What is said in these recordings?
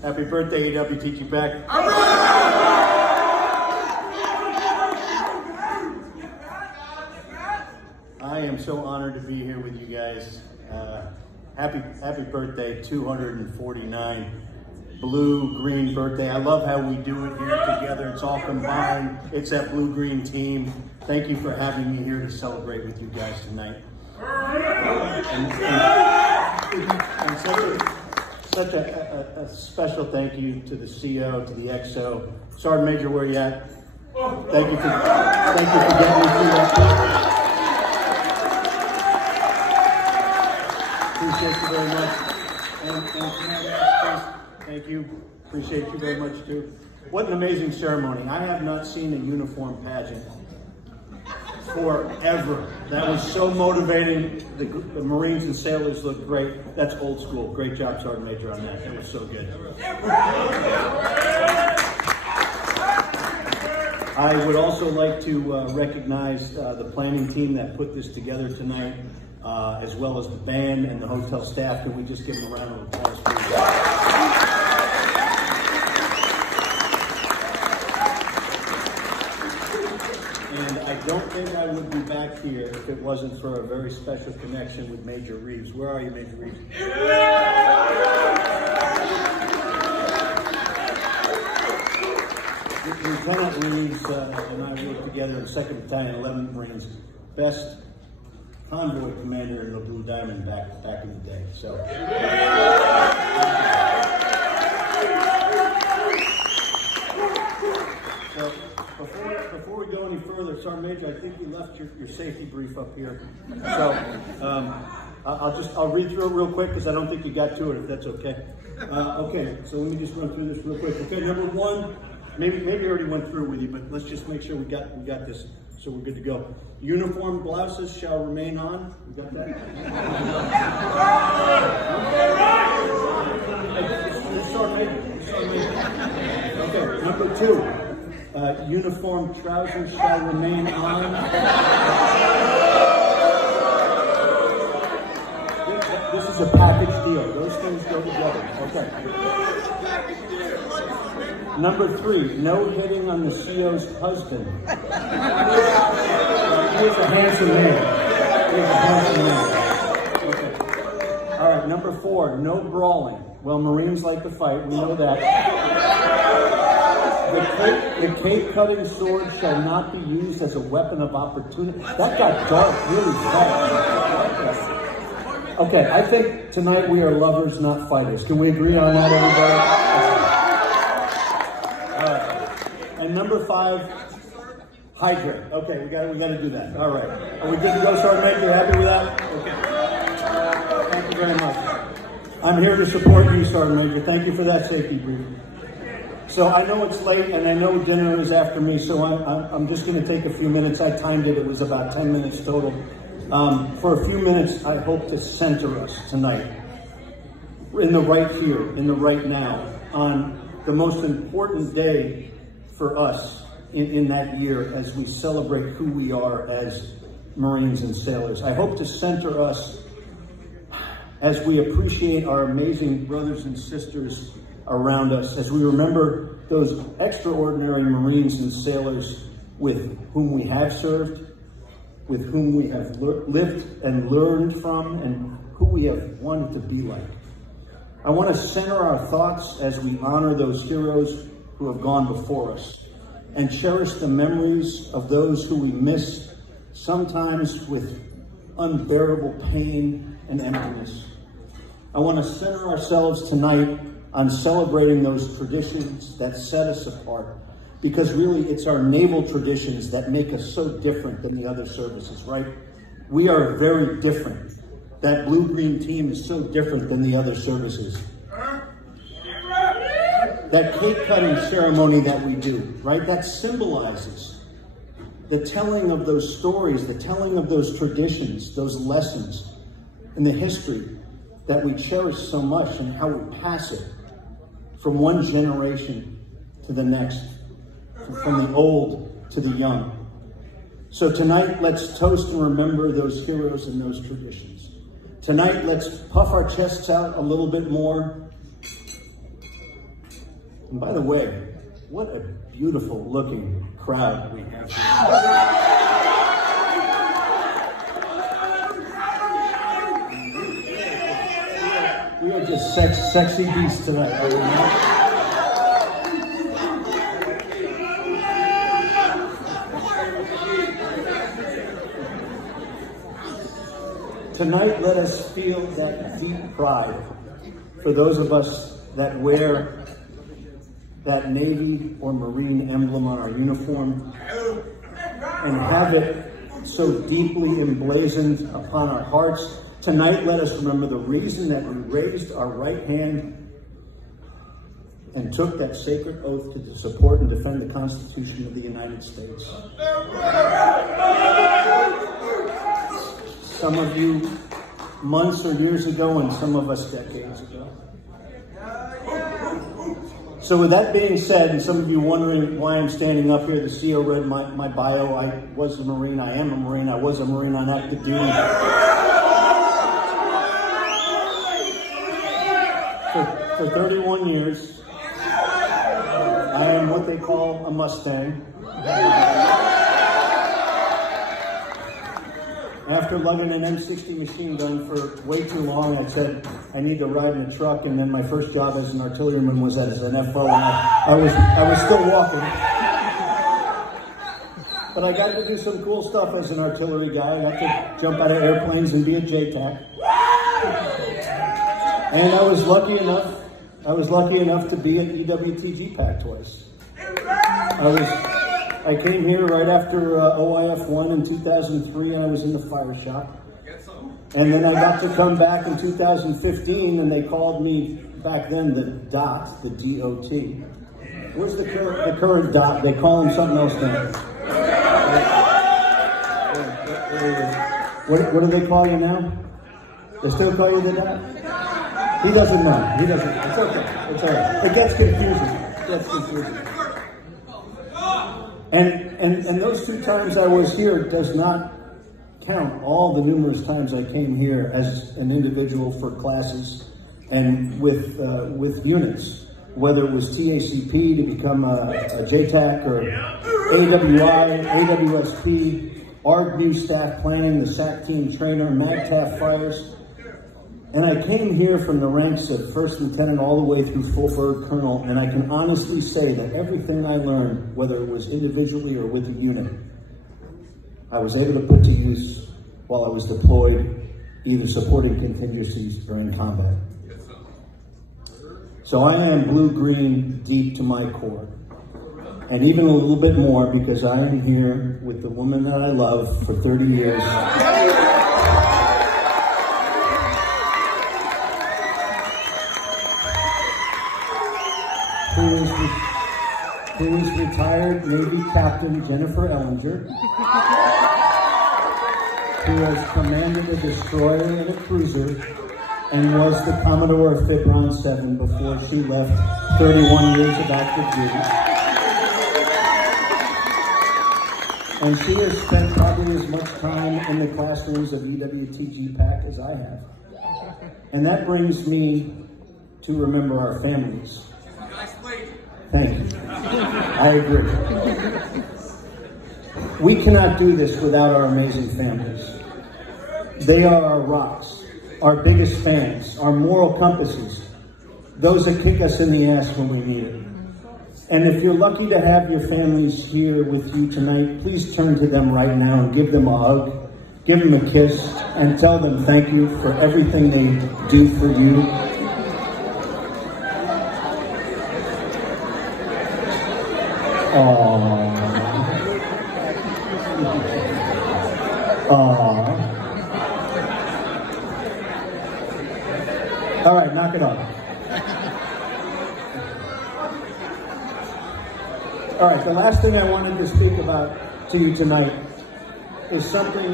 Happy birthday, EWTGPAC. I am so honored to be here with you guys. Happy birthday, 249. Blue-green birthday. I love how we do it here together. It's all combined. It's that blue-green team. Thank you for having me here to celebrate with you guys tonight. And such a special thank you to the CO, to the XO. Sergeant Major, where you at? Thank you for getting me through that. Appreciate you very much. And thank you. Appreciate you very much too. What an amazing ceremony. I have not seen a uniform pageant forever. That was so motivating. The Marines and sailors looked great. That's old school. Great job, Sergeant Major, on that. That was so good. I would also like to recognize the planning team that put this together tonight, as well as the band and the hotel staff. Can we just give them a round of applause, please? And I don't think I would be back here if it wasn't for a very special connection with Major Reeves. Where are you, Major Reeves? Lieutenant Reeves and I worked together in 2nd Battalion, 11th Marines. Best convoy commander in the Blue Diamond back in the day. So. Before we go any further, Sergeant Major, I think you left your safety brief up here. So I'll read through it real quick because I don't think you got to it, if that's okay. Okay, so let me just run through this real quick. Okay, number one, maybe I already went through it with you, but let's just make sure we got this, so we're good to go. Uniform blouses shall remain on. We got that? Okay, number two. Uniform trousers shall remain on. This is a package deal. Those things go together. Okay. Number three, no hitting on the CO's husband. Here's a handsome man. Okay. All right, number four, no brawling. Well, Marines like to fight. We know that. The cake-cutting sword shall not be used as a weapon of opportunity. That got dark really fast. Okay, I think tonight we are lovers, not fighters. Can we agree on that, everybody? All right. And number five, hydrate. Okay, we got to do that. All right. Are we good to go, Sergeant Major? You happy with that? Okay. Thank you very much. I'm here to support you, Sergeant Major. Thank you for that safety briefing. So I know it's late, and I know dinner is after me, so I'm just going to take a few minutes. I timed it. It was about 10 minutes total. For a few minutes, I hope to center us tonight in the right here, in the right now, on the most important day for us in that year as we celebrate who we are as Marines and sailors. I hope to center us as we appreciate our amazing brothers and sisters around us, as we remember those extraordinary Marines and sailors with whom we have served, with whom we have lived and learned from, and who we have wanted to be like. I want to center our thoughts as we honor those heroes who have gone before us and cherish the memories of those who we miss, sometimes with unbearable pain and emptiness. I want to center ourselves tonight on celebrating those traditions that set us apart, because really it's our naval traditions that make us so different than the other services, right? We are very different. That blue-green team is so different than the other services. That cake-cutting ceremony that we do, right? That symbolizes the telling of those stories, the telling of those traditions, those lessons, and the history that we cherish so much, and how we pass it from one generation to the next, from the old to the young. So tonight, let's toast and remember those heroes and those traditions. Tonight, let's puff our chests out a little bit more. And by the way, what a beautiful looking crowd we have here. We are just sexy beasts tonight, are we not? Tonight, let us feel that deep pride for those of us that wear that Navy or Marine emblem on our uniform and have it so deeply emblazoned upon our hearts. Tonight, let us remember the reason that we raised our right hand and took that sacred oath to support and defend the Constitution of the United States. Some of you months or years ago, and some of us decades ago. So with that being said, and some of you wondering why I'm standing up here, the CEO read my bio. I was a Marine, I am a Marine, I was a Marine on active duty. For 31 years, I am what they call a Mustang. After lugging an M60 machine gun for way too long, I said I need to ride in a truck, and then my first job as an artilleryman was as an FO, and I was still walking. But I got to do some cool stuff as an artillery guy. I got to jump out of airplanes and be a JTAC. And I was lucky enough to be at EWTGPAC twice. I came here right after OIF 1 in 2003, and I was in the fire shop. And then I got to come back in 2015, and they called me back then the DOT, the D-O-T. Where's the current DOT? They call him something else now. What do they call you now? They still call you the DOT? He doesn't know. He doesn't. It's okay. It's all right. It gets confusing. And those 2 times I was here does not count all the numerous times I came here as an individual for classes and with units, whether it was TACP to become a JTAC or AWI, AWSP, ARG new staff planning, the SAC team trainer, MAGTAF fires. And I came here from the ranks of first lieutenant all the way through full bird colonel, and I can honestly say that everything I learned, whether it was individually or with a unit, I was able to put to use while I was deployed, either supporting contingencies or in combat. So I am blue-green deep to my core, and even a little bit more because I am here with the woman that I love for 30 years. Who is retired Navy Captain Jennifer Ellinger, who has commanded a destroyer and a cruiser, and was the Commodore of Fibron 7 before she left 31 years of active duty. And she has spent probably as much time in the classrooms of EWTGPAC as I have. And that brings me to remember our families. Thank you. I agree. We cannot do this without our amazing families. They are our rocks, our biggest fans, our moral compasses, those that kick us in the ass when we need it. And if you're lucky to have your families here with you tonight, please turn to them right now and give them a hug, give them a kiss, and tell them thank you for everything they do for you. All right, knock it off. All right, the last thing I wanted to speak about to you tonight is something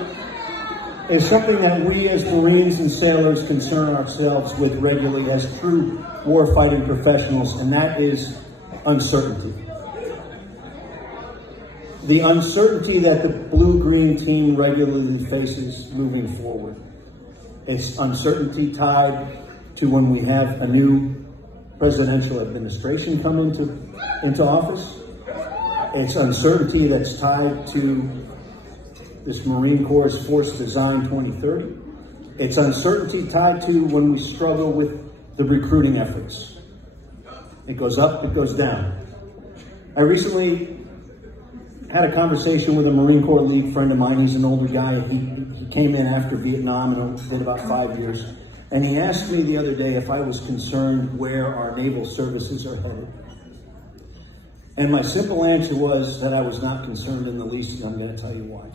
that we as Marines and sailors concern ourselves with regularly as true warfighting professionals, and that is uncertainty. The uncertainty that the blue-green team regularly faces moving forward. It's uncertainty tied to when we have a new presidential administration come into office. It's uncertainty that's tied to this Marine Corps Force Design 2030. It's uncertainty tied to when we struggle with the recruiting efforts. It goes up, it goes down. I recently had a conversation with a Marine Corps League friend of mine. He's an older guy. He came in after Vietnam and did about 5 years. And he asked me the other day if I was concerned where our naval services are headed. And my simple answer was that I was not concerned in the least, and I'm going to tell you why.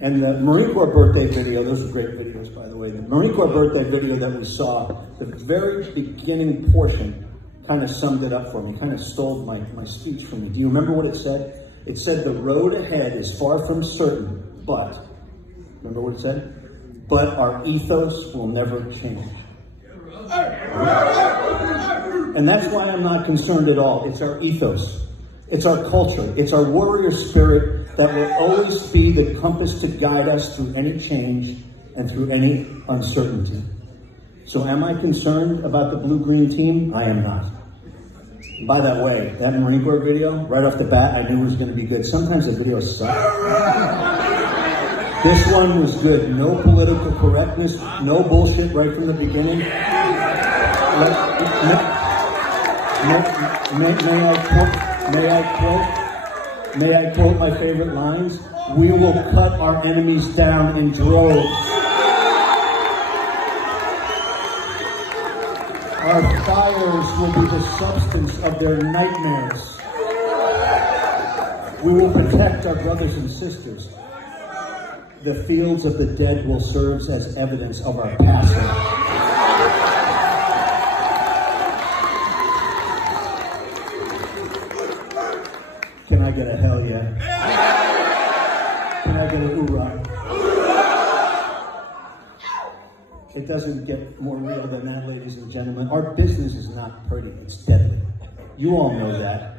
And the Marine Corps birthday video, those are great videos, by the way. The Marine Corps birthday video that we saw, the very beginning portion kind of summed it up for me, kind of stole my speech from me. Do you remember what it said? It said, the road ahead is far from certain, but, remember what it said? But our ethos will never change. And that's why I'm not concerned at all. It's our ethos. It's our culture. It's our warrior spirit that will always be the compass to guide us through any change and through any uncertainty. So am I concerned about the blue-green team? I am not. By that way, that Marine Corps video, right off the bat, I knew it was going to be good. Sometimes the videos suck. This one was good. No political correctness, no bullshit right from the beginning. May I quote my favorite lines? We will cut our enemies down in droves. Our fires will be the substance of their nightmares. We will protect our brothers and sisters. The fields of the dead will serve as evidence of our passing. Can I get a hell yeah? Can I get a hoorah? It doesn't get more real than that, ladies and gentlemen. Our business is not pretty, it's deadly. You all know that.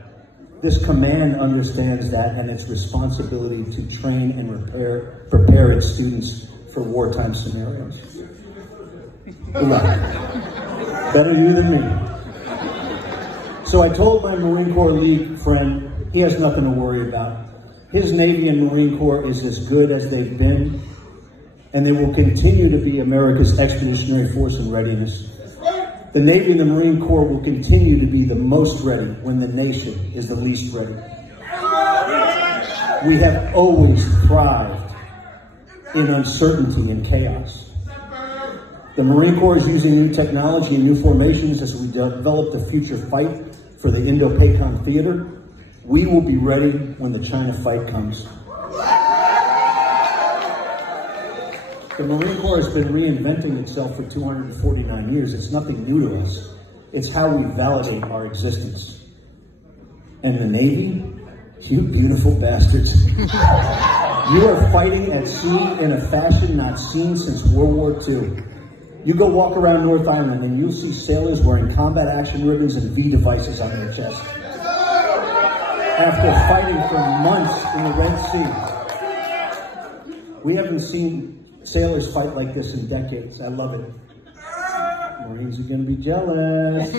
This command understands that and its responsibility to train and prepare its students for wartime scenarios. Better you than me. So I told my Marine Corps League friend, he has nothing to worry about. His Navy and Marine Corps is as good as they've been, and they will continue to be America's expeditionary force in readiness. The Navy and the Marine Corps will continue to be the most ready when the nation is the least ready. We have always thrived in uncertainty and chaos. The Marine Corps is using new technology and new formations as we develop the future fight for the Indo-PACOM theater. We will be ready when the China fight comes. The Marine Corps has been reinventing itself for 249 years. It's nothing new to us. It's how we validate our existence. And the Navy, you beautiful bastards. You are fighting at sea in a fashion not seen since World War II. You go walk around North Island and you'll see sailors wearing combat action ribbons and V devices on their chest. After fighting for months in the Red Sea. We haven't seen sailors fight like this in decades. I love it. Marines are going to be jealous.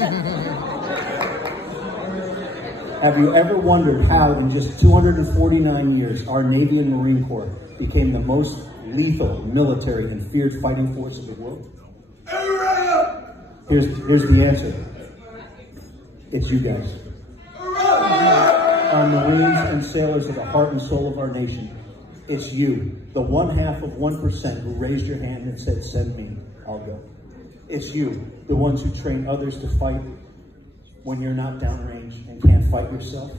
Have you ever wondered how in just 249 years our Navy and Marine Corps became the most lethal military and feared fighting force of the world? Here's the answer. It's you guys. Our Marines and sailors are the heart and soul of our nation. It's you, the 1/2 of 1% who raised your hand and said, send me, I'll go. It's you, the ones who train others to fight when you're not downrange and can't fight yourself.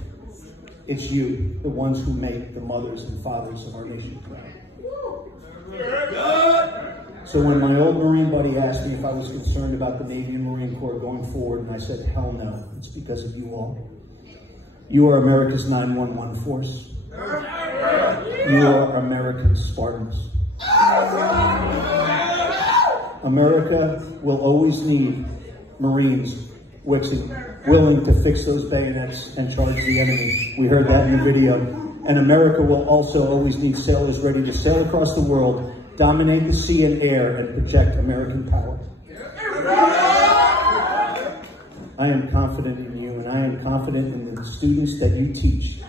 It's you, the ones who make the mothers and fathers of our nation proud. So when my old Marine buddy asked me if I was concerned about the Navy and Marine Corps going forward, and I said, hell no, it's because of you all. You are America's 911 force. You are American Spartans. America will always need Marines willing to fix those bayonets and charge the enemy. We heard that in the video. And America will also always need sailors ready to sail across the world dominate the sea and air, and project American power. I am confident in you, and I am confident in the students that you teach.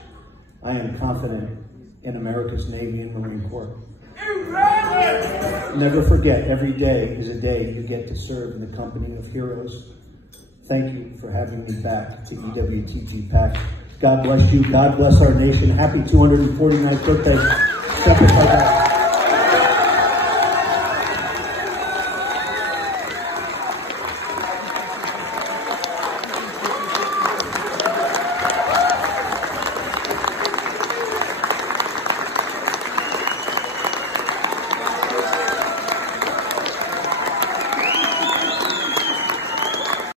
I am confident in America's Navy and Marine Corps. Never forget, every day is a day you get to serve in the company of heroes. Thank you for having me back to EWTGPAC. God bless you. God bless our nation. Happy 249th birthday.